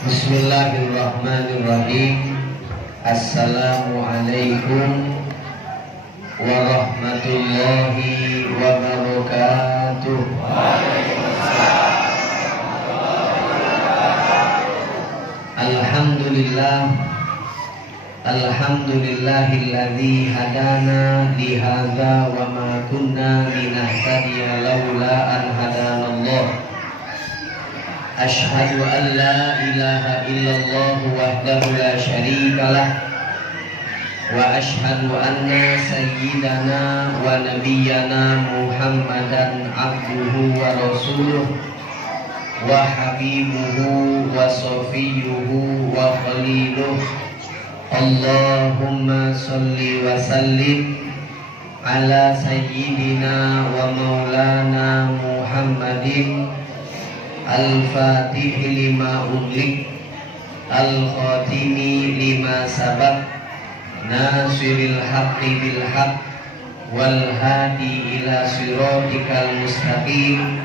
Bismillahirrahmanirrahim. Assalamualaikum warahmatullahi wabarakatuh. Alhamdulillah, alhamdulillahilladzi hadana li hadza wa ma kunna linahtadiya laula an hadanallah. Asyhadu an la ilaha illallah wahdahu la syarikalah wa asyhadu anna sayyidana wa nabiyyana Muhammadan abduhu wa rasuluh wa habibuhu wa safiyuhu wa khaliluh. Allahumma salli wa sallim ala sayyidina wa maulana Muhammadin al-fatih lima ughliq al-khatimi lima sabaq nasiril haqqi bil haqq wal hadi ila siratikal mustaqim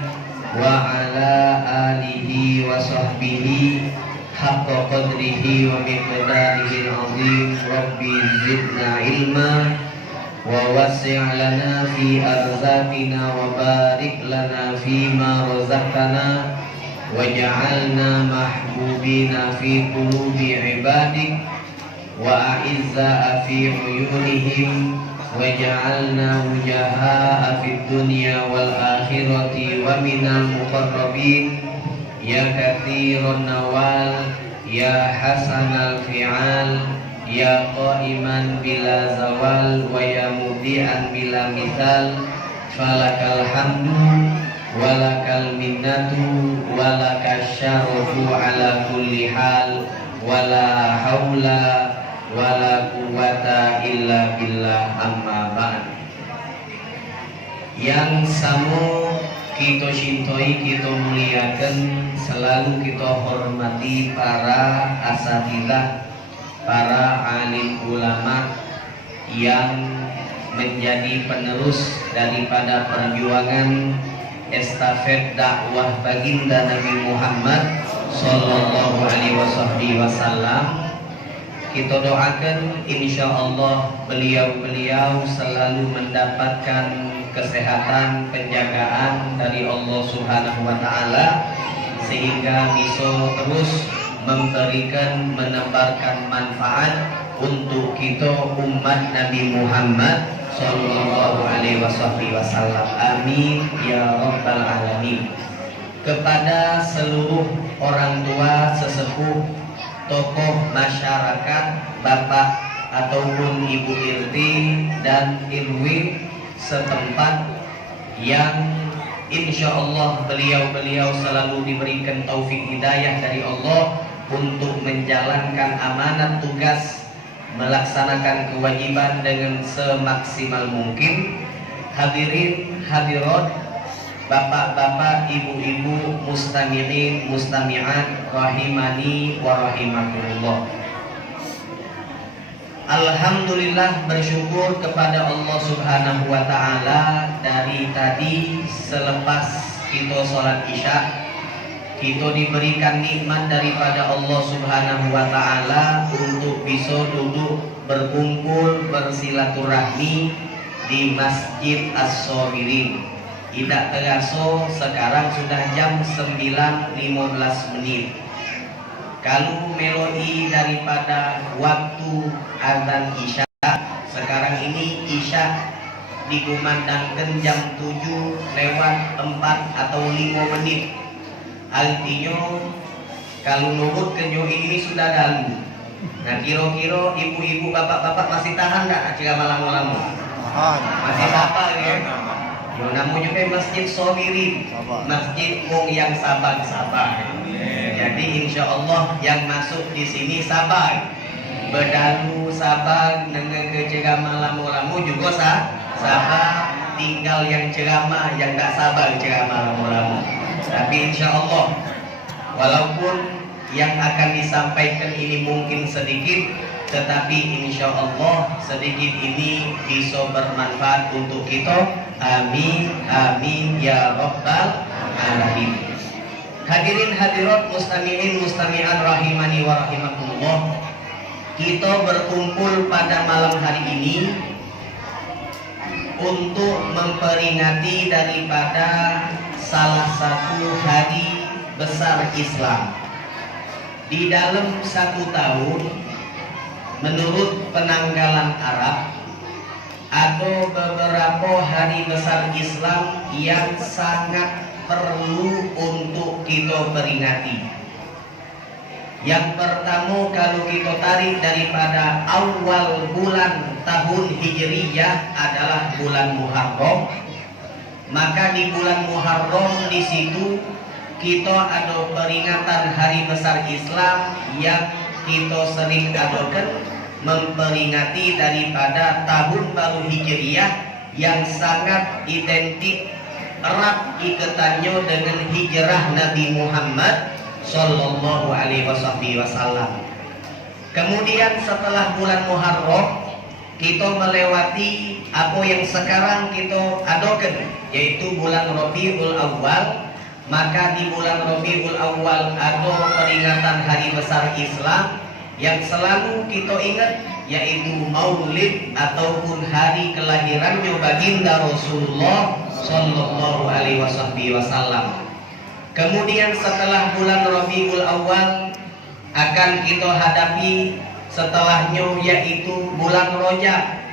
wa ala alihi wa sahbihi haqqa qadrihi wa miqdarihi al-azim. Rabbi zidna ilma wa wasi' lana fi arzaqina wa barik lana fi ma razaqtana waj'alna mahbubina fi qulubi ibadik wa a'izza fi uyunihim waj'alna wujahaa fid dunya wal akhirati wa minal muqarrabin ya katsiran nawal ya hasanal fi'al ya qaiman bila zawal wa ya mudi'an bila mithal falakal hamdu walakal minnatu walakal syarafu ala kulli hal wala haula wala quwata illa billah. Amma ba'd. Yang samu kita cintai, kita muliakan, selalu kita hormati para asatidzah, para alim ulama yang menjadi penerus daripada perjuangan estafet dakwah baginda Nabi Muhammad sallallahu alaihi wasallam. Kita doakan insyaallah beliau-beliau selalu mendapatkan kesehatan, penjagaan dari Allah Subhanahu wa taala sehingga bisa terus memberikan, menebarkan manfaat untuk kita umat Nabi Muhammad sallallahu alaihi wasallam. Amin ya rabbal alamin. Kepada seluruh orang tua, sesepuh, tokoh masyarakat, bapak ataupun ibu RT dan RW setempat yang insyaallah beliau-beliau selalu diberikan taufik hidayah dari Allah untuk menjalankan amanat tugas, melaksanakan kewajiban dengan semaksimal mungkin. Hadirin hadirat, bapak-bapak, ibu-ibu, mustami'in, mustami'at, rahimani wa rahimakumullah. Alhamdulillah, bersyukur kepada Allah Subhanahu wa taala. Dari tadi selepas kita sholat isya, kita diberikan nikmat daripada Allah Subhanahu wa taala untuk bisa duduk berkumpul bersilaturahmi di Masjid As-Sabirin. Tidak terasa sekarang sudah jam 9.15 menit. Kalau melodi daripada waktu azan isya, sekarang ini isya dikumandangkan jam 7:04 atau 5 menit. Artinya kalau nurut kenyo ini sudah dalu. Nah, kira-kira ibu-ibu, bapak-bapak masih tahan nggak acara malam-malam? Masih sabar ya? Yo, namanya juga Masjid Sabirin, masjid wong yang sabar-sabar. Jadi insya Allah yang masuk di sini sabar, berdalu sabar, dengan ceramah lamu-lamu juga sabar. Tinggal yang ceramah yang tak sabar ceramah lamu-lamu. Tapi insya Allah walaupun yang akan disampaikan ini mungkin sedikit, tetapi insya Allah sedikit ini bisa bermanfaat untuk kita. Amin, amin ya rabbal alamin. Hadirin hadirat mustami'in mustami'at rahimani wa rahimakumullah. Kita berkumpul pada malam hari ini untuk memperingati daripada salah satu hari besar Islam. Di dalam satu tahun, menurut penanggalan Arab, ada beberapa hari besar Islam yang sangat perlu untuk kita peringati. Yang pertama, kalau kita tarik daripada awal bulan tahun Hijriyah adalah bulan Muharram. Maka di bulan Muharram di situ kita ada peringatan hari besar Islam yang kita sering adakan, memperingati daripada tahun baru Hijriyah yang sangat identik erat ikatannya dengan hijrah Nabi Muhammad Sallallahu Alaihi Wasallam. Kemudian setelah bulan Muharram kita melewati apa yang sekarang kita adakan, yaitu bulan Rabiul Awal. Maka di bulan Rabiul Awal ada peringatan hari besar Islam yang selalu kita ingat, yaitu Maulid ataupun hari kelahirannya baginda Rasulullah Sallallahu Alaihi Wasallam. Kemudian setelah bulan Rabiul Awal akan kita hadapi setelahnya, yaitu bulan Rajab,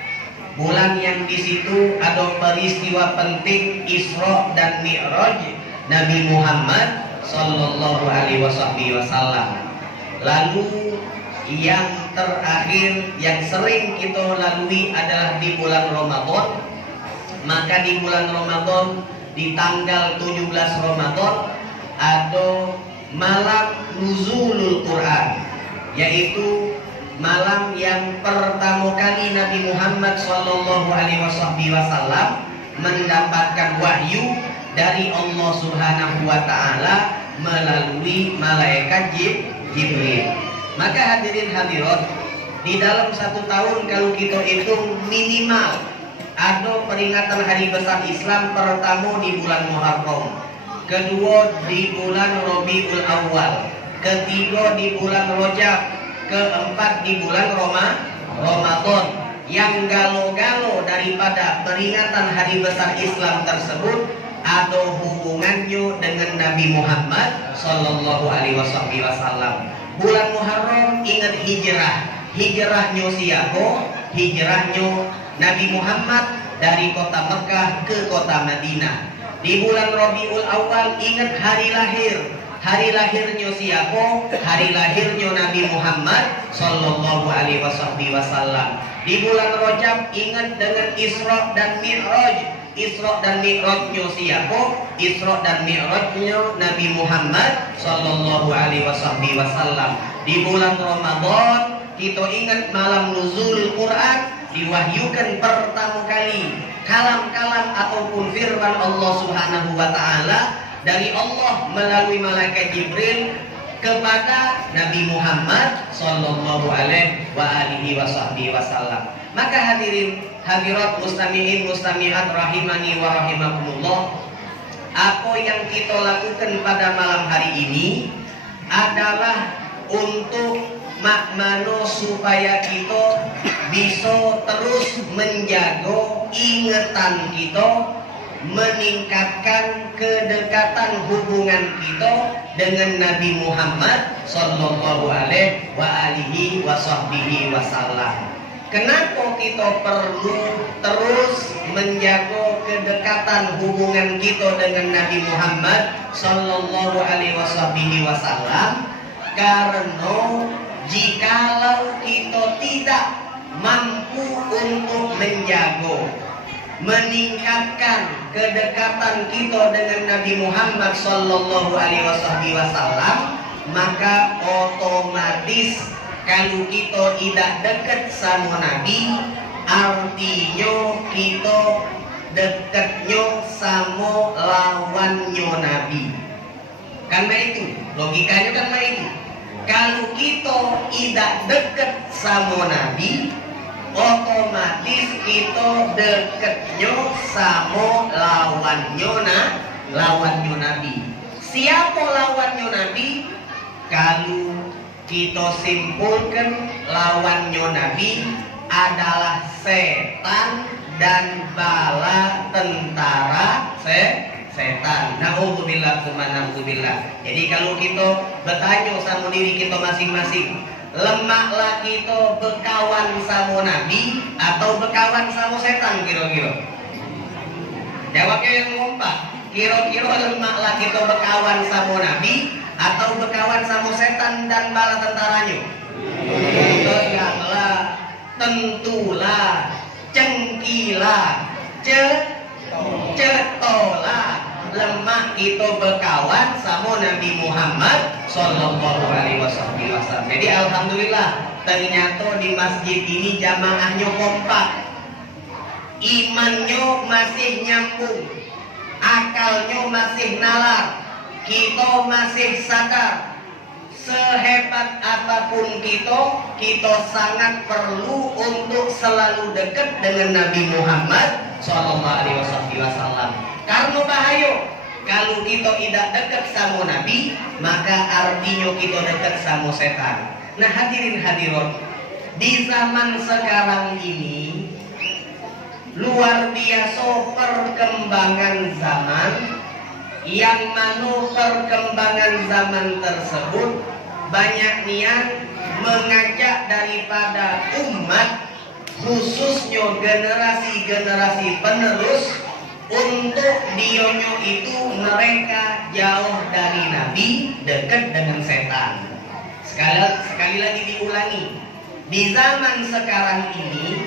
bulan yang di situ ada peristiwa penting Isra dan Mi'raj Nabi Muhammad Sallallahu Alaihi Wasallam. Lalu yang terakhir yang sering kita lalui adalah di bulan Ramadan. Maka di bulan Ramadan, di tanggal 17 Ramadan, ada malam nuzulul Quran, yaitu malam yang pertama kali Nabi Muhammad Sallallahu Alaihi Wasallam mendapatkan wahyu dari Allah Subhanahu wa Ta'ala melalui malaikat Jibril. Maka hadirin hadirat, di dalam satu tahun kalau kita hitung minimal ada peringatan hari besar Islam. Pertama di bulan Muharram, kedua di bulan Rabiul Awal, ketiga di bulan Rajab, keempat di bulan Ramadan. Yang galo-galo daripada peringatan hari besar Islam tersebut ada hubungannya dengan Nabi Muhammad Sallallahu Alaihi Wasallam. Bulan Muharram ingat hijrah. Hijrahnya siapa? Hijrahnya Nabi Muhammad dari kota Mekah ke kota Madinah. Di bulan Rabiul Awal ingat hari lahir. Hari lahirnya siapa? Hari lahirnya Nabi Muhammad Sallallahu Alaihi Wasallam. Di bulan Rajab ingat dengan Isra dan Mi'raj. Isra dan Mi'rajnya siapa? Isra dan Mi'rajnya Nabi Muhammad Sallallahu Alaihi Wasallam. Di bulan Ramadan kita ingat malam nuzul Quran, diwahyukan pertama kali kalam-kalam ataupun firman Allah Subhanahu wa Ta'ala dari Allah melalui malaikat Jibril kepada Nabi Muhammad Sallallahu Alaihi Wasallam. Maka hadirin hadirat mustami'in mustami'at rahimani wa rahimakumullah, apa yang kita lakukan pada malam hari ini adalah untuk makmano supaya kita bisa terus menjaga ingatan kita, meningkatkan kedekatan hubungan kita dengan Nabi Muhammad Sallallahu Alaihi Wasallam. Kenapa kita perlu terus menjaga kedekatan hubungan kita dengan Nabi Muhammad Sallallahu Alaihi Wasallam? Karena jikalau kita tidak mampu untuk menjaga, meningkatkan kedekatan kita dengan Nabi Muhammad Sallallahu Alaihi Wasallam, maka otomatis kalau kita tidak dekat sama Nabi, artinya kita dekatnya sama lawannya Nabi. Karena itu logikanya karena itu, kalau kita tidak dekat sama Nabi, otomatis kita dekatnya sama lawannya Nabi. Siapa lawannya Nabi? Kalau kita simpulkan lawannya Nabi adalah setan dan bala tentara setan. Na'udzubillah tsumma na'udzubillah. Jadi kalau kita bertanya sama diri kita masing-masing, lemaklah kita berkawan sama Nabi atau berkawan sama setan kira-kira? Jawabnya yang kompak. Kira-kira lemaklah kita berkawan sama Nabi atau berkawan sama setan dan bala tentaranya? Tegaklah, tentulah, cengkilah, cetolah, lemak kita berkawan sama Nabi Muhammad Sallallahu Alaihi Wasallam. Jadi alhamdulillah ternyata di masjid ini jamaahnya kompak, imannya masih nyambung, akalnya masih nalar, kita masih sadar. Sehebat apapun kita sangat perlu untuk selalu dekat dengan Nabi Muhammad Sallallahu Alaihi Wasallam. Karena bahaya kalau kita tidak dekat sama Nabi, maka artinya kita dekat sama setan. Nah hadirin hadirat, di zaman sekarang ini luar biasa perkembangan zaman, yang mana perkembangan zaman tersebut banyak niat mengajak daripada umat, khususnya generasi-generasi penerus, untuk dionyo itu mereka jauh dari Nabi, dekat dengan setan. Sekali lagi diulangi, di zaman sekarang ini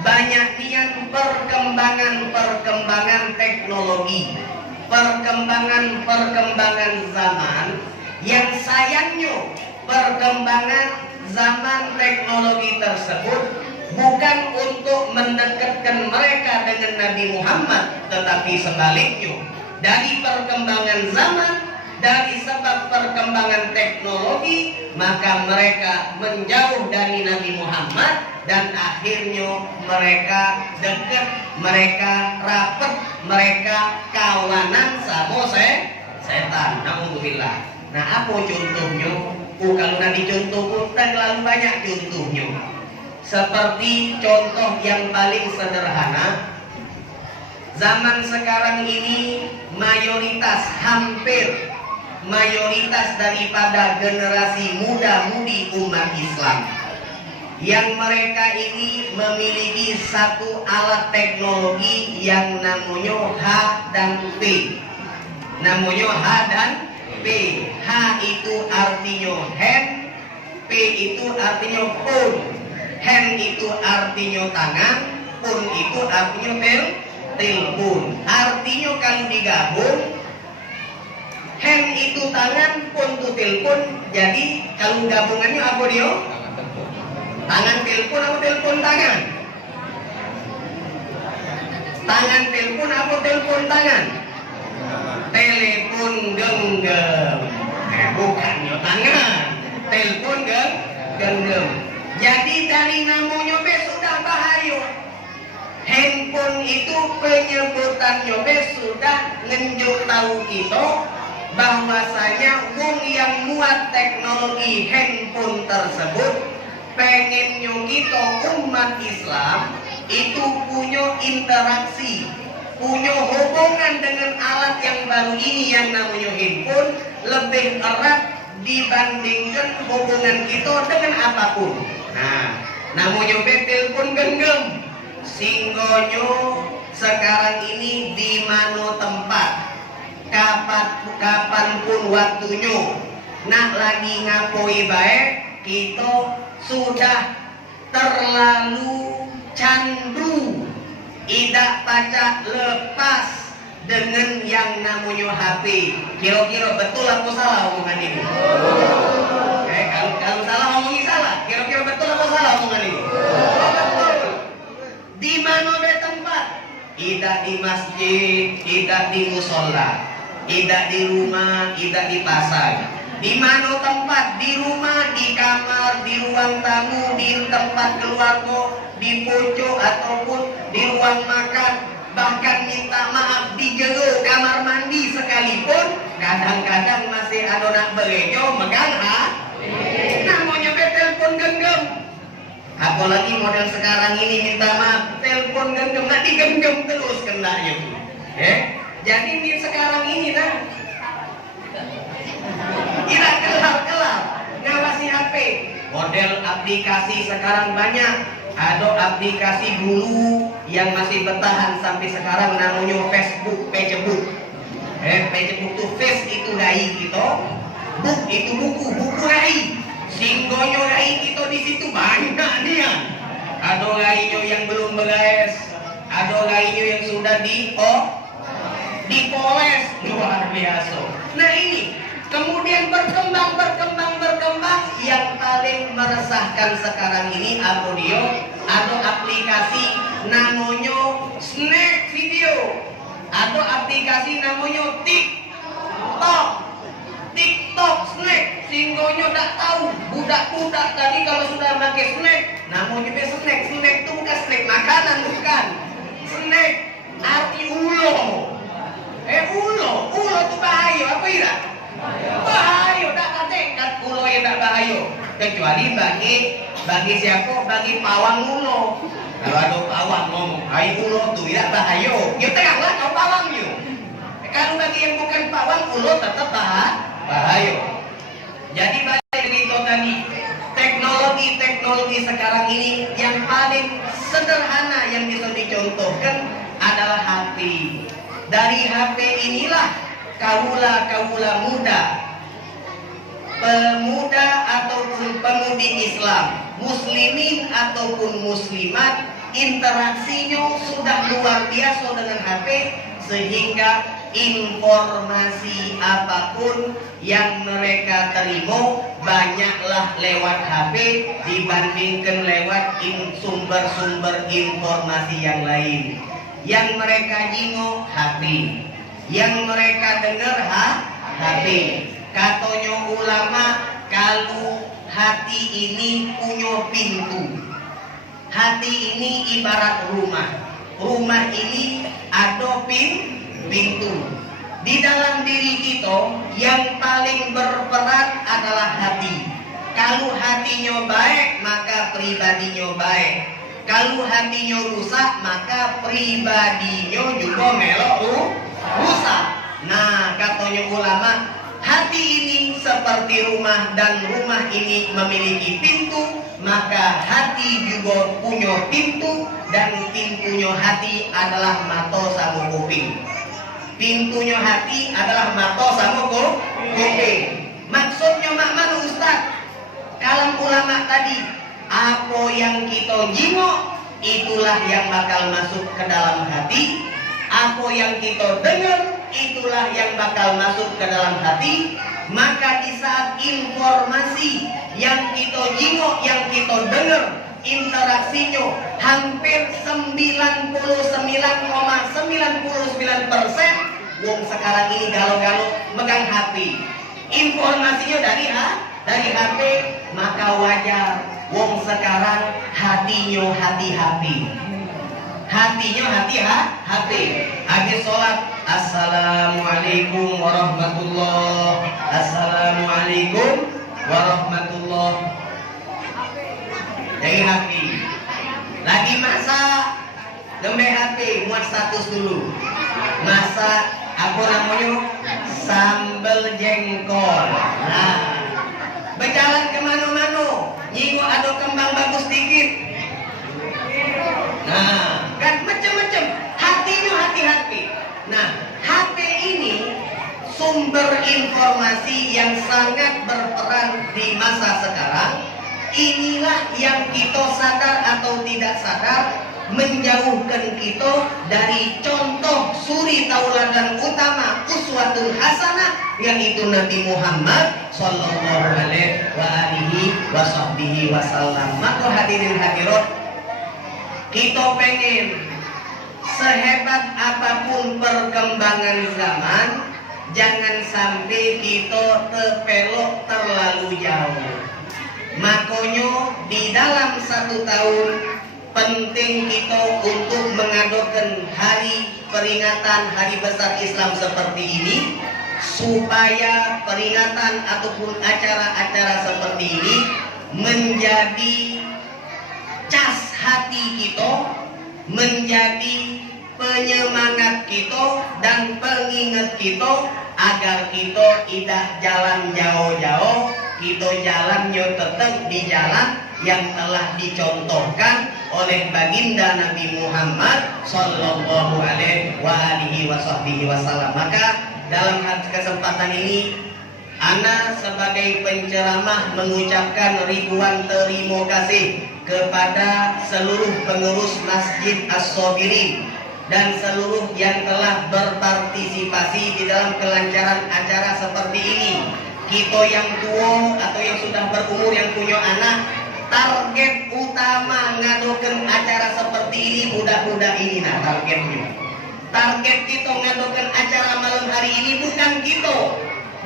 banyak niat perkembangan teknologi, perkembangan zaman, yang sayangnya perkembangan zaman teknologi tersebut bukan untuk mendekatkan mereka dengan Nabi Muhammad, tetapi sebaliknya, dari perkembangan zaman, dari sebab perkembangan teknologi, maka mereka menjauh dari Nabi Muhammad, dan akhirnya mereka dekat, mereka rapat, mereka kawanan sama setan. Alhamdulillah. Nah apa contohnya? Kalau Nabi contoh pun terlalu banyak contohnya. Seperti contoh yang paling sederhana, zaman sekarang ini hampir mayoritas daripada generasi muda-mudi umat Islam, yang mereka ini memiliki satu alat teknologi yang namanya H dan P. Namanya H dan P. H itu artinya hand, P itu artinya phone. Hand itu artinya tangan, phone itu artinya telepon. Artinya kalau digabung, hand itu tangan, phone itu telepon. Jadi kalau gabungannya apa dia? Tangan telepon apa telepon tangan? Tangan telepon apa telepon tangan? Telepon genggam. Bukannya tangan. Telepon genggam. Jadi dari namanya sudah bahaya. Handphone itu penyebutannya sudah ngenjuk tahu kita bahwasanya wong yang muat teknologi handphone tersebut pengennya kita umat Islam itu punya interaksi, punya hubungan dengan alat yang baru ini yang namanya handphone lebih erat dibandingkan hubungan kita dengan apapun. Nah, namanya telepon genggam, singgonyo sekarang ini di mana tempat, kapanpun waktunya, nak lagi ngapoi baik, kita sudah terlalu candu, tidak pacak lepas dengan yang namanya HP. Kira-kira betul atau salah omongan ini? Kalau salah omongi salah. Kira-kira betul atau salah omongan ini? Betul. Di mana ada tempat? Tidak di masjid, tidak di musola, tidak di rumah, tidak di pasar. Di mana tempat? Di rumah, di kamar, di ruang tamu, di tempat keluarga, di pojok ataupun di ruang makan, bahkan minta maaf di jero kamar mandi sekalipun, Kadang-kadang masih ada nak berejo megang namanya telepon genggam. Apalagi model sekarang ini minta maaf, telepon genggam nak digenggam terus kendaknya. Jadi min sekarang ini nah tidak kelar-kelar ngawasi HP. Model aplikasi sekarang banyak. Ada aplikasi dulu yang masih bertahan sampai sekarang namanya Facebook, Facebook. Facebook itu face itu rai gitu, book itu buku rai. Singgonyo rai itu di situ banyak dia. Ada rainya yang belum beres, ada rainya yang sudah dipoles luar biasa. Nah ini kemudian berkembang. Yang paling meresahkan sekarang ini apa dia? Ada aplikasi namanya Snack Video. Ada aplikasi namanya TikTok Snack. Singgonya tak tahu. Budak-budak tadi kalau sudah pakai snack, namanya snack. Snack itu bukan snack makanan, bukan. Snack arti ulo. Ulo itu bahaya apa ya? Bahaya, tak katakan ulo yang tak bahaya. Kecuali bagi siapa? Bagi pawang ulo. Kalau ada pawang ngomong, hai ulo tu tidak bahaya. Ya teranglah kau pawang you. Kalau bagi yang bukan pawang, ulo tetap bahaya. Jadi balik itu tadi, teknologi sekarang ini yang paling sederhana yang bisa dicontohkan adalah HP. Dari HP inilah kaula muda, pemuda ataupun pemudi Islam, muslimin ataupun muslimat, interaksinya sudah luar biasa dengan HP, sehingga informasi apapun yang mereka terima banyaklah lewat HP dibandingkan lewat sumber-sumber informasi yang lain. Yang mereka jingok HP, yang mereka dengar HP. Katanya ulama, kalau hati ini punya pintu. Hati ini ibarat rumah. Rumah ini ada pintu. Di dalam diri kita yang paling berperan adalah hati. Kalau hatinya baik, maka pribadinya baik. Kalau hatinya rusak, maka pribadinya juga melok rusak. Nah, katanya ulama, hati ini seperti rumah dan rumah ini memiliki pintu, maka hati juga punya pintu, dan pintunya hati adalah mata sama kuping. Pintunya hati adalah mata sama kuping. Maksudnya mana Ustaz? Kalam ulama tadi, apa yang kita jingok itulah yang bakal masuk ke dalam hati. Apa yang kita dengar itulah yang bakal masuk ke dalam hati. Maka di saat informasi yang kita jingok, yang kita dengar, interaksinya hampir 99,99% wong sekarang ini galau-galau megang HP. Informasinya dari HP, maka wajar wong sekarang hatinya hati-hati. Hatinya hati-hati. Habis sholat, assalamualaikum warahmatullah. Assalamualaikum warahmatullah. Dari hati. Lagi masak, gembe HP, muat status dulu. Masak apa namanya? Sambal jengkol. Nah, berjalan kemana-mana, nyingok ada kembang bagus dikit. Nah, kan macam-macam. Hatinya hati-hati. Nah, HP ini sumber informasi yang sangat berperan di masa sekarang. Inilah yang kita sadar atau tidak sadar menjauhkan kita dari contoh suri tauladan utama uswatun hasanah, yaitu Nabi Muhammad sallallahu alaihi wasallam. Maka hadirin hadirat, kita pengen sehebat apapun perkembangan zaman, jangan sampai kita terpelok terlalu jauh. Makanya di dalam 1 tahun penting kita untuk mengadakan hari peringatan Hari Besar Islam seperti ini, supaya peringatan ataupun acara-acara seperti ini menjadi cas hati kita, menjadi penyemangat kita dan pengingat kita agar kita tidak jalan jauh-jauh, kita jalannya tetap di jalan yang telah dicontohkan oleh baginda Nabi Muhammad sallallahu alaihi wasallam. Maka dalam kesempatan ini ana sebagai penceramah mengucapkan ribuan terima kasih kepada seluruh pengurus Masjid As-Sabirin dan seluruh yang telah berpartisipasi di dalam kelancaran acara seperti ini. Kita yang tua atau yang sudah berumur yang punya anak, target utama ngadoken acara seperti ini budak-budak ini. Nah, targetnya. Target kita ngadoken acara malam hari ini bukan kita.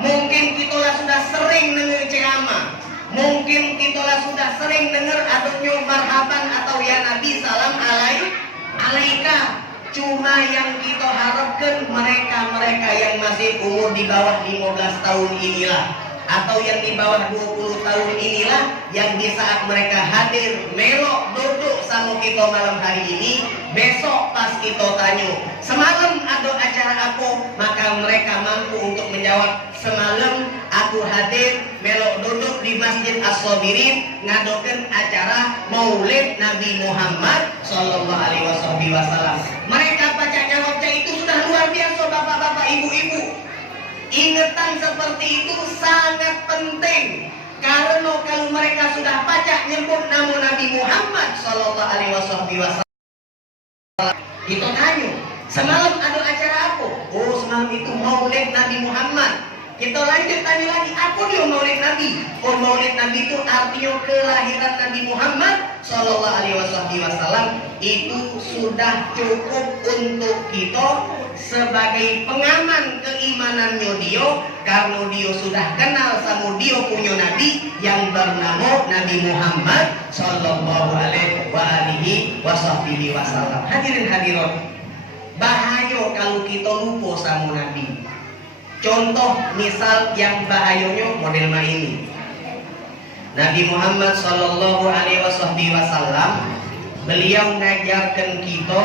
Mungkin kita lah sudah sering dengar ceramah. Mungkin kita lah sudah sering dengar adanya marhaban atau ya Nabi salam alaika. Cuma yang kita harapkan mereka-mereka yang masih umur di bawah 15 tahun inilah, atau yang di bawah 20 tahun inilah, yang di saat mereka hadir melok duduk sama kita malam hari ini, besok pas kita tanya semalam ada acara apa, maka mereka mampu untuk menjawab, semalam aku hadir melok duduk di Masjid As-Sabirin ngadoken acara Maulid Nabi Muhammad sallallahu alaihi wasallam. Mereka baca jawabnya itu sudah luar biasa, bapak-bapak, ibu-ibu. Ingatan seperti itu sangat penting, karena kalau mereka sudah baca nyebut nama Nabi Muhammad sallallahu alaihi wasallam, kita tanya, semalam ada acara apa? Oh, semalam itu Maulid Nabi Muhammad. Kita lanjut tanya lagi, apa dia Maulid Nabi? Oh, Maulid Nabi itu artinya kelahiran Nabi Muhammad sallallahu alaihi wasallam. Itu sudah cukup untuk kita sebagai pengaman keimanannya dia, karena dia sudah kenal sama dia punya Nabi yang bernama Nabi Muhammad sallallahu alaihi wasallam. Hadirin hadirat, bahaya kalau kita lupa sama Nabi. Contoh misal yang bahayanya model ini. Nabi Muhammad sallallahu alaihi wasallam beliau ngajarkan kita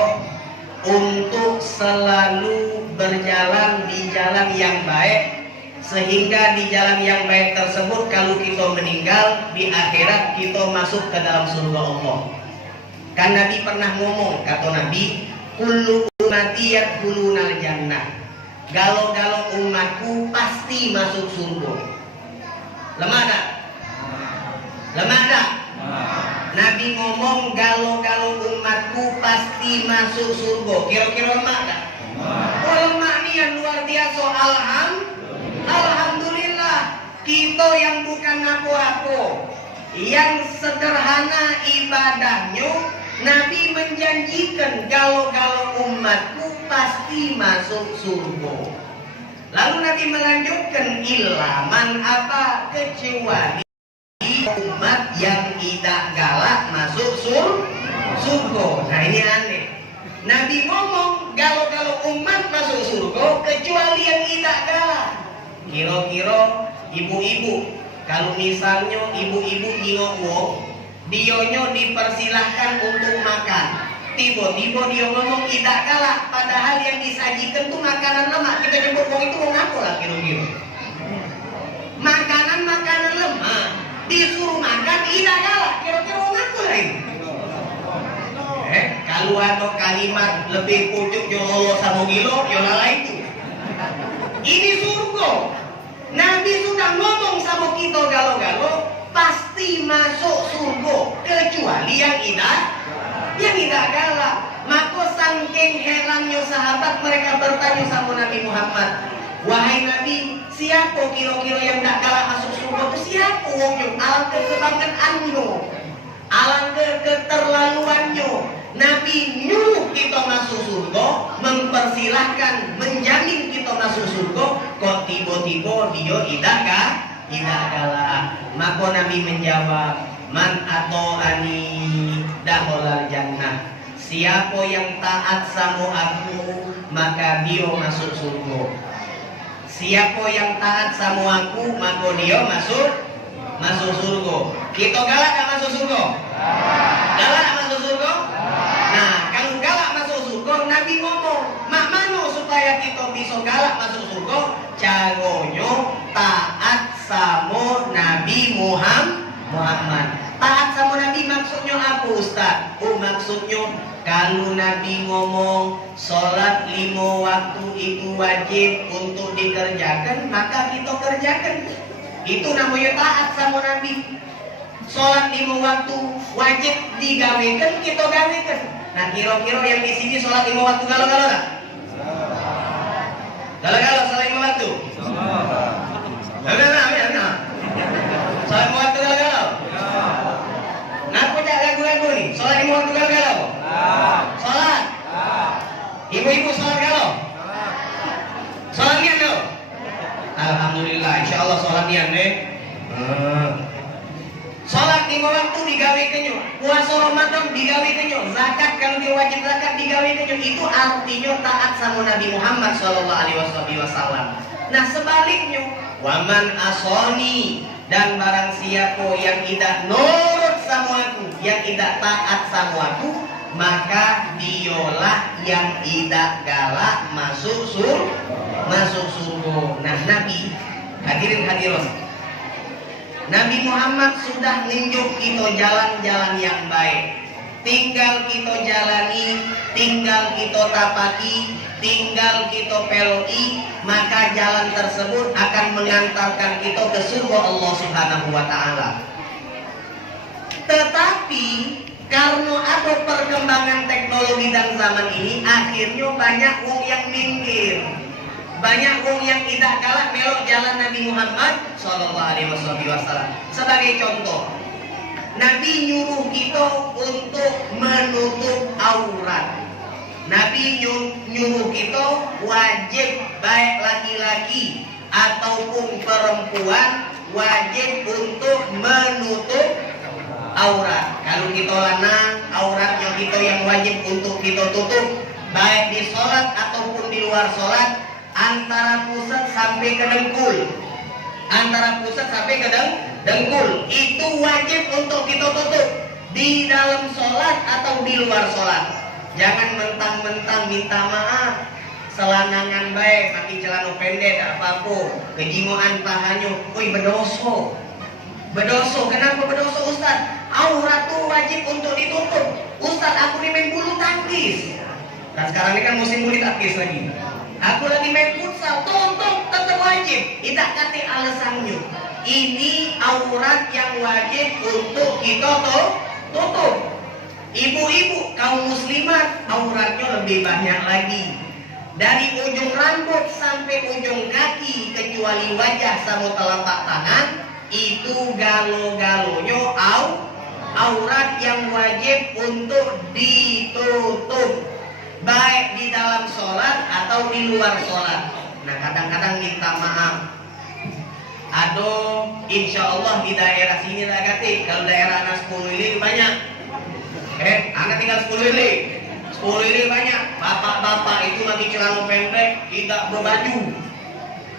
untuk selalu berjalan di jalan yang baik, sehingga di jalan yang baik tersebut kalau kita meninggal di akhirat kita masuk ke dalam surga Allah. Kan Nabi pernah ngomong, kata Nabi, kullu ummati yadkhulunal jannah. Galau-galau umatku pasti masuk surga. Lemah tak? Lemah tak? Nabi ngomong galau-galau umatku pasti masuk surga. Kira-kira lemah tak? Oh, lemah ini yang luar biasa. Alhamdulillah, kita yang bukan apa-apa, yang sederhana ibadahnya, Nabi menjanjikan galau-galau umatku pasti masuk surga. Lalu Nabi melanjutkan, ilaman apa kecuali umat yang tidak galak masuk surga. Nah, ini aneh. Nabi ngomong galau-galau umat masuk surga kecuali yang tidak galak. Kira-kira ibu-ibu, kalau misalnya ibu-ibu ngomong dionyo dipersilahkan untuk makan, tiba-tiba dia ngomong tidak galak, padahal yang disajikan tuh makanan lemak. Kita nyebut wong itu wong apa lah kira-kira? Makanan lemak disuruh makan tidak galak, kira-kira wong apa lah ini? Kalau ada kalimat lebih pucuk yo sama gilo, yo lala itu. Ini surga. Nabi sudah ngomong sama kita galau-galau pasti masuk surga kecuali yang tidak galak. Maka saking herannya sahabat, mereka bertanya sama Nabi Muhammad, wahai Nabi, siapa kira-kira yang tidak galak masuk surga? Itu siapa wongnya? Alangkah kebanggaannya, alangkah keterlaluannya. Nabi nyuruh kita masuk surga, mempersilahkan, menjamin kita masuk surga, kok tiba-tiba dia tidak galak. Maka Nabi menjawab, man ato'ani dakhalal jannah. Siapa yang taat sama aku, maka dia masuk surga. Siapa yang taat sama aku, maka dia masuk surga. Kita galak gak masuk surga? Galak gak masuk surga? Nah, kalau galak masuk surga, Nabi ngomong, mak mano supaya kita bisa galak masuk surga? Caranya taat sama Nabi Muhammad. Taat sama Nabi maksudnya apa, Ustaz? Oh, maksudnya kalau Nabi ngomong sholat 5 waktu itu wajib untuk dikerjakan, maka kita kerjakan. Itu namanya taat sama Nabi. Sholat 5 waktu wajib digawekan, kita gawekan. Nah, kira-kira yang di sini sholat 5 waktu galau-galau tak? Galau-galau sholat 5 waktu? Nah. Sholat 5 waktu galau-galau? Kenapa tak ragu-ragu nih? Sholat 5 waktu galau-galau? Sholat? Ibu-ibu sholat galau? Sholat niat galau? Alhamdulillah, insya Allah sholat niat deh. Sholat 5 waktu digawe kenyo, puasa Ramadan digawe kenyo, zakat kalau dia wajib zakat digawe kenyo. Itu artinya taat sama Nabi Muhammad SAW. Nah sebaliknya, waman asoni, dan barang siapa yang tidak nurut sama aku, yang tidak taat sama aku, maka dialah yang tidak galak masuk surga. Nah Nabi, hadirin hadirat, Nabi Muhammad sudah nunjuk kita jalan-jalan yang baik. Tinggal kita jalani, tinggal kita tapaki, tinggal kita peloi, maka jalan tersebut akan mengantarkan kita ke surga Allah Subhanahu wa Ta'ala. Tetapi karena ada perkembangan teknologi dan zaman ini, akhirnya banyak wong yang minggir. Banyak orang yang tidak galak melok jalan Nabi Muhammad SAW. Sebagai contoh, Nabi nyuruh kita untuk menutup aurat. Nabi nyuruh kita wajib, baik laki-laki ataupun perempuan, wajib untuk menutup aurat. Kalau kita lanang, auratnya kita yang wajib untuk kita tutup, baik di sholat ataupun di luar sholat, antara pusat sampai ke dengkul. Antara pusat sampai ke dengkul. Itu wajib untuk kita tutup di dalam sholat atau di luar sholat. Jangan mentang-mentang minta maaf, selanangan baik, pakai celana pendek, tak apa-apa, kejimuan pahanya, woi berdosa. Berdosa, kenapa berdosa Ustaz? Aurat tuh wajib untuk ditutup. Ustaz, aku ini main bulu tangkis. Nah sekarang ini kan musim bulu tangkis lagi. Aku lagi main futsal, tonton tetap wajib. Tidak kata alasannya. Ini aurat yang wajib untuk kita tutup. Ibu-ibu kaum muslimat, auratnya lebih banyak lagi. Dari ujung rambut sampai ujung kaki, kecuali wajah sama telapak tangan, itu galo-galonya aurat yang wajib untuk ditutup, baik di dalam sholat atau di luar sholat. Nah kadang-kadang minta maaf. Aduh, insya Allah di daerah sini lah kati. Kalau daerah anak 10 ini banyak. Anak tinggal 10 ini. 10 ini banyak. Bapak-bapak itu pakai celana pendek, tidak berbaju.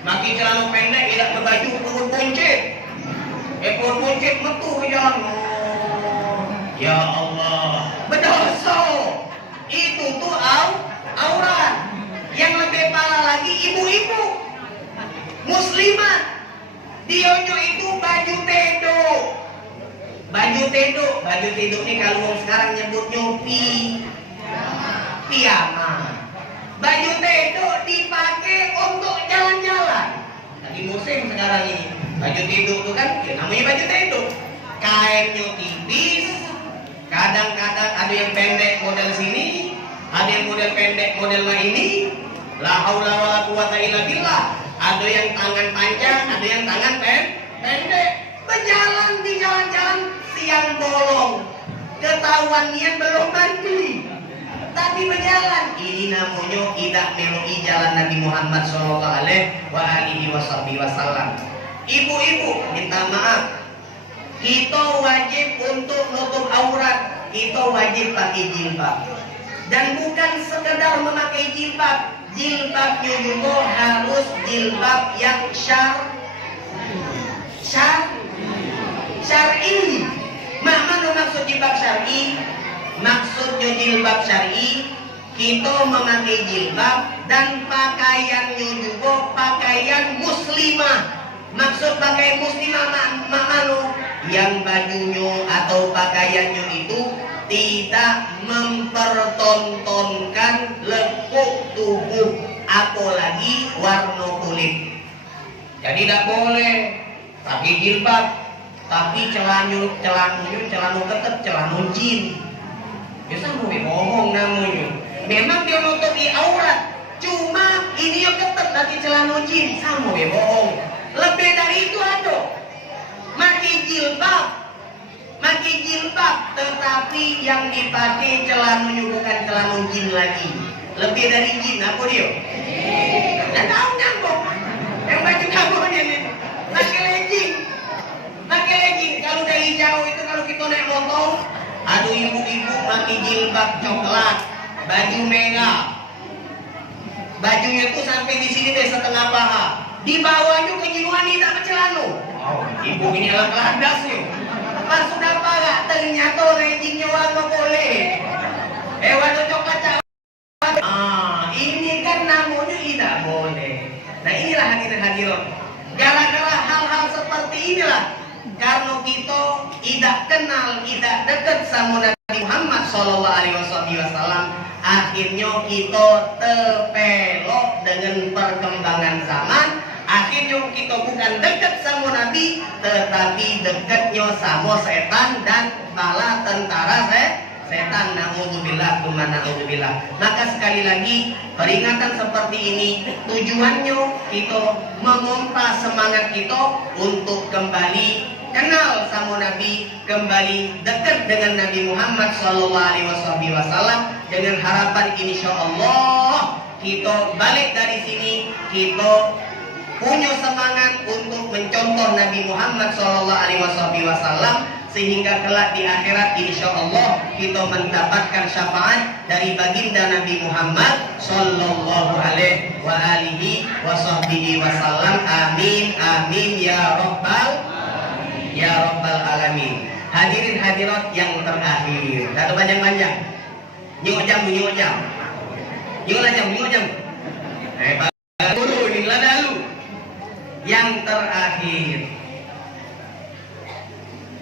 Pakai celana pendek, tidak berbaju, perut puncit. Perut puncit metu ya. Ya Allah, berdosa. Itu tuh aurat. Yang lebih parah lagi ibu-ibu muslimat, dionyo itu baju tedo. Baju tedo ini kalau sekarang nyebutnya piyama. Baju tedo dipakai untuk jalan-jalan. Lagi musim sekarang ini. Baju tedo itu kan ya namanya baju tedo. Kainnya tipis. Kadang-kadang ada yang pendek model sini, ada yang model pendek model ini. La haula wala quwata illa billah. Ada yang tangan panjang, ada yang tangan pendek. Berjalan di jalan-jalan siang bolong. Ketahuan niat belum mandi. Tapi berjalan. Ini namanya tidak meloi jalan Nabi Muhammad SAW. Ibu-ibu, minta maaf. Kita wajib untuk menutup aurat. Kita wajib pakai jilbab. Dan bukan sekedar memakai jilbab, jilbabnya juga harus jilbab yang syar'i. Mana maksud jilbab syar'i? Maksudnya jilbab syar'i, kita memakai jilbab dan pakaiannya juga pakaian muslimah. Maksud pakai muslimah mano yang bajunya atau pakaiannya itu tidak mempertontonkan lekuk tubuh, apalagi warna kulit. Jadi tidak boleh pakai jilbab tapi celana ketat, celana jin. Biasa mau bohong namanya. Memang dia nutupi aurat, cuma ini yang ketat nanti celana jin, sama bohong. Lebih dari itu ada pakai jilbab tetapi yang dipakai celananya bukan celana jin lagi, lebih dari jin. Apa dia? Nggak tahu nyambung. Yang baju kamu ini pakai legging. Kalau dari jauh itu kalau kita naik motor, aduh ibu-ibu pakai jilbab coklat, baju merah, bajunya tuh sampai di sini deh setengah paha. Di bawahnya kejiwaan tidak bercelana. Oh, ibu ini alat landasnya. Pas sudah parah, ternyata rejingnya warna boleh. Warna coklat. Ini kan namanya tidak boleh. Nah inilah hadirin. Gara-gara hal-hal seperti inilah, karena kita tidak kenal, tidak dekat sama Nabi Muhammad SAW, akhirnya kita terpelok dengan perkembangan zaman. Akhirnya kita bukan dekat sama Nabi, tetapi dekatnya sama setan dan bala tentara setan. Na'udzubillah, na'udzubillah. Maka sekali lagi peringatan seperti ini tujuannya kita memompa semangat kita untuk kembali kenal sama Nabi, kembali dekat dengan Nabi Muhammad SAW, dengan harapan insya Allah kita balik dari sini kita punya semangat untuk mencontoh Nabi Muhammad SAW, sehingga kelak di akhirat insya Allah kita mendapatkan syafaat dari baginda Nabi Muhammad Sallallahu Alaihi Wasallam. Amin amin ya rabbal alamin. Hadirin hadirat yang terakhir, satu panjang-panjang. Nyuk jam. Dulu inilah dulu. Yang terakhir,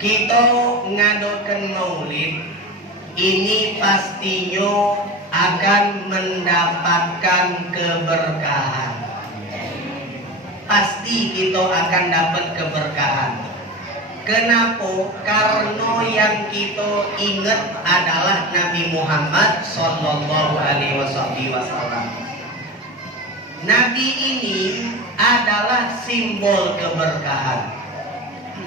kita ngadakan maulid ini pastinya akan mendapatkan keberkahan. Pasti kita akan dapat keberkahan. Kenapa? Karena yang kita ingat adalah Nabi Muhammad Sallallahu Alaihi Wasallam. Nabi ini adalah simbol keberkahan.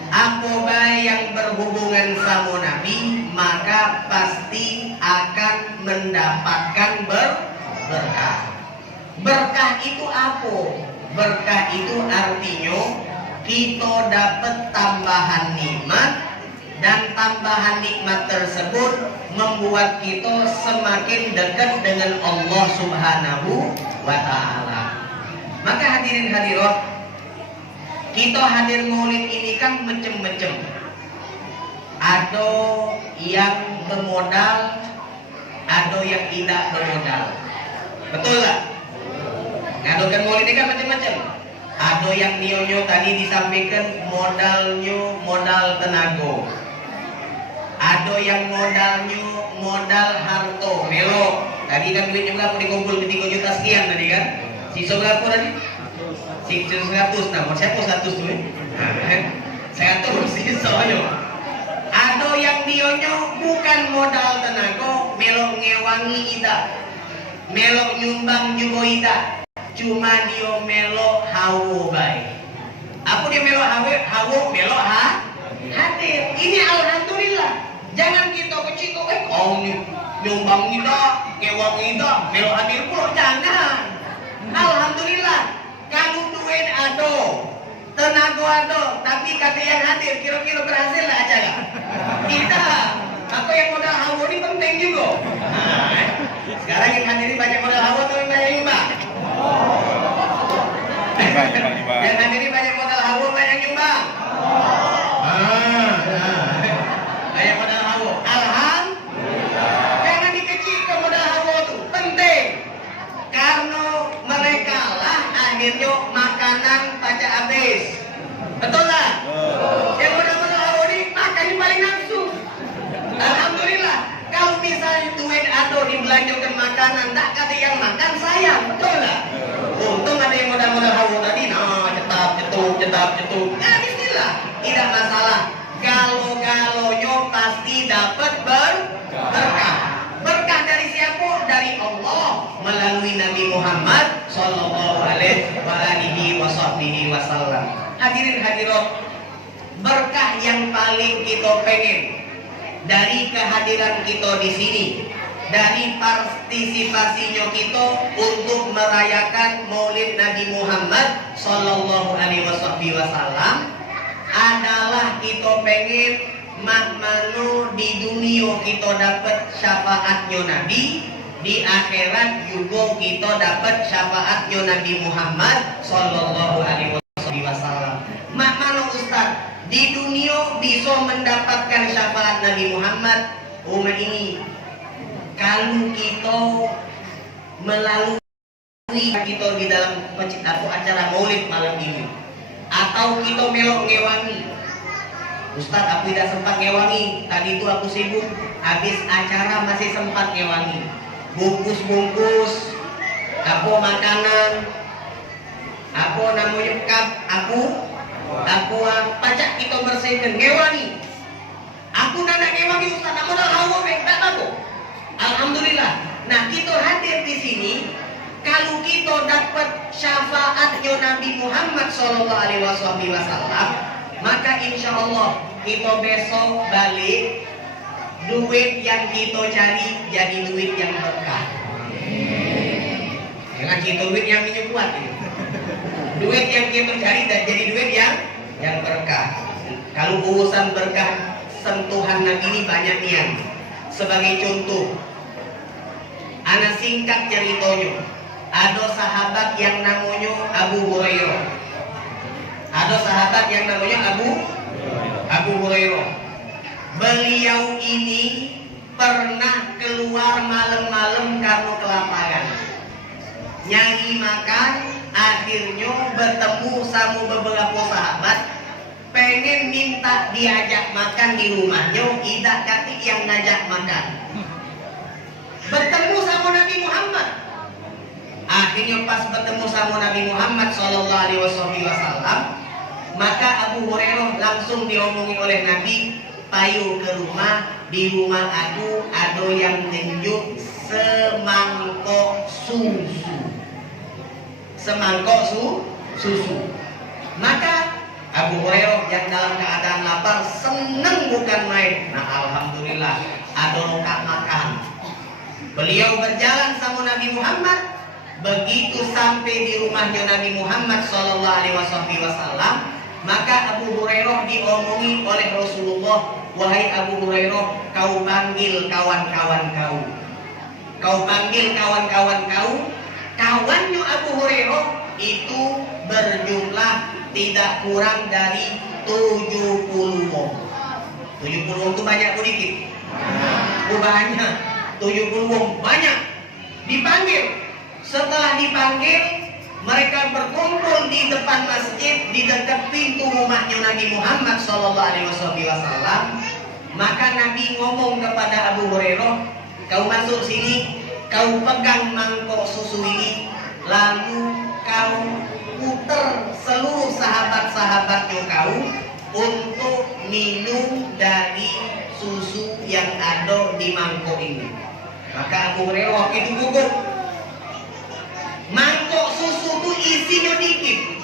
Apabila yang berhubungan sama Nabi, maka pasti akan mendapatkan berkah. Berkah itu apa? Berkah itu artinya kita dapat tambahan nikmat, dan tambahan nikmat tersebut membuat kita semakin dekat dengan Allah Subhanahu wa Ta'ala. Maka hadirin hadirat, kita hadir maulid ini kan macam-macam. Ada yang bermodal, ada yang tidak bermodal. Betul tak? Ngadakan maulid ini kan macam-macam. Ada yang nionyo tadi disampaikan modalnya modal tenaga. Ada yang modalnya modal harta, melo. Tadi kan duitnya berapa dikumpul 3 juta sekian tadi kan? Sisa berapa tadi? Sisa 100. Nah, siapa 100 tuh? 100 sisanya. Ada yang dionyo bukan modal tenaga, melo ngewangi ida, melo nyumbang juga ida. Cuma dia melo hawo baik. Apa dia melo hawo melo hadir. Ini alhamdulillah. Jangan kita kecil kau nyumbang ida, ngewang ida, melo hadir pula jangan. Alhamdulillah. Kalau duit ada, tenaga ada, tapi kata yang hadir kira-kira berhasil lah acara. Tidak. Apa yang modal hawo ini penting juga. Sekarang yang hadir banyak modal hawo tapi banyak nyumbang. Yang hadir ini banyak modal hawa, banyak nyumbang. Banyak modal hawa. Alhamdulillah. Jangan dikecilkan modal hawa itu, penting. Karena mereka lah akhirnya makanan pada habis. Betul lah? Yang modal hawa ini makan paling nafsu. Alhamdulillah. Kalau misalnya duit atau dibelanjakan makanan, tak kata yang makan sayang, betul lah? Untung ada yang modal-modal hawa tadi, cetup. Nah, bismillah, tidak masalah. Galo-galonya pasti dapat berkah. Berkah dari siapa? Dari Allah melalui Nabi Muhammad Sallallahu Alaihi Wasallam. Hadirin hadirat, berkah yang paling kita pengen dari kehadiran kita di sini, dari partisipasinya kita untuk merayakan Maulid Nabi Muhammad Sallallahu Alaihi Wasallam adalah kita pengen makmano di dunia kita dapat syafaatnya Nabi, di akhirat juga kita dapat syafaatnya Nabi Muhammad Sallallahu Alaihi Wasallam. Makmano Ustaz, di dunia bisa mendapatkan syafaat Nabi Muhammad umat ini kalau kita melalui kita di dalam masjid atau acara maulid malam ini, atau kita melok ngewangi. Ustaz, aku tidak sempat ngewangi, tadi itu aku sibuk, habis acara masih sempat ngewangi, bungkus apa makanan, apa namanya cup, aku pajak kita bersihkan ngewangi. Aku nak ngewangi Ustaz, aku dah hawa tak apa. Alhamdulillah. Nah, kita hadir di sini, kalau kita dapat syafaatnya Nabi Muhammad Sallallahu Alaihi Wasallam, maka insya Allah kita besok balik, duit yang kita cari jadi duit yang berkah. Jangan kita duit yang kuat ini. Duit yang kita cari dan jadi duit yang berkah. Kalau urusan berkah sentuhan Nabi ini banyak niat. Sebagai contoh, ana singkat ceritanya. Ada sahabat yang namanya Abu Hurairah. Ada sahabat yang namanya Abu Hurairah. Beliau ini pernah keluar malam-malam karena kelaparan, nyari makan. Akhirnya bertemu sama beberapa sahabat, pengen minta diajak makan di rumahnya, tidak kati yang ngajak makan. Bertemu sama Nabi Muhammad. Akhirnya pas bertemu sama Nabi Muhammad Sallallahu Alaihi Wasallam, maka Abu Hurairah langsung diomongi oleh Nabi, payu ke rumah, di rumah aku ada yang nunjuk semangkok susu. Maka Abu Hurairah yang dalam keadaan lapar senang bukan main. Nah, alhamdulillah ada lokak makan. Beliau berjalan sama Nabi Muhammad. Begitu sampai di rumahnya Nabi Muhammad Sallallahu Alaihi Wasallam, maka Abu Hurairah diomongi oleh Rasulullah, wahai Abu Hurairah, kau panggil kawan-kawan kau. Kau panggil kawan-kawan kau. Kawannya Abu Hurairah itu berjumlah tidak kurang dari 70 wong. 70 wong itu banyak atau dikit? Banyak. 70 wong banyak. Dipanggil. Setelah dipanggil, mereka berkumpul di depan masjid di dekat pintu rumahnya Nabi Muhammad SAW. Maka Nabi ngomong kepada Abu Hurairah, kau masuk sini, kau pegang mangkok susu ini, lalu kau putar seluruh sahabat-sahabatnya kau untuk minum dari susu yang ada di mangkok ini. Maka Abu Hurairah itu gugup. Mangkok susu itu isinya dikit,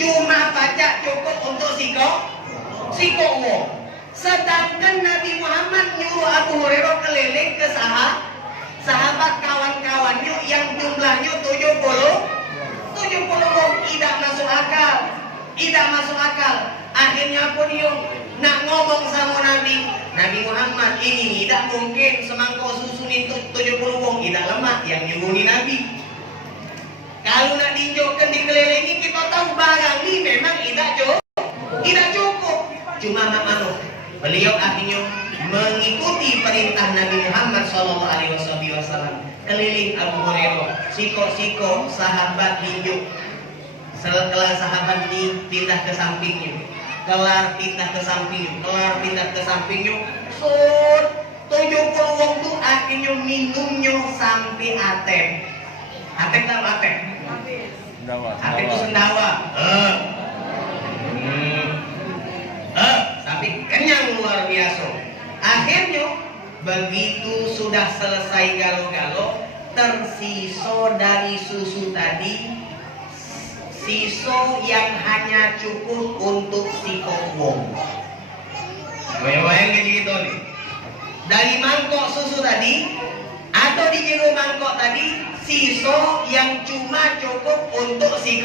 cuma pajak cukup untuk sikok wong. Sedangkan Nabi Muhammad nyuruh Abu Hurairah keliling ke sahabat kawan-kawannya yang jumlahnya 70 wong. Tidak masuk akal. Akhirnya pun dia nak ngomong sama Nabi Muhammad, ini tidak mungkin semangkok susu itu 70 wong, tidak lemah yang nyuruh Nabi. Kalau nak tinjaukan dikelilingi, kita tahu barang ni memang tidak cukup. Cuma anu, beliau akhirnya mengikuti perintah Nabi Muhammad SAW. Keliling Abu Hurairah, siko sahabat hinjuk. Setelah sahabat ini pindah ke sampingnya, kelar pindah ke sampingnya, 70 wong tu akhirnya minumnya sampai atem. Atem tahu atem? Atem itu sendawa. Sampai kenyang luar biasa. Akhirnya begitu sudah selesai galo-galo, tersisa dari susu tadi sisa yang hanya cukup untuk si wong. Bayang-bayang kayak gitu nih. Dari mangkok susu tadi atau di jero mangkok tadi, sisa yang cuma cukup untuk si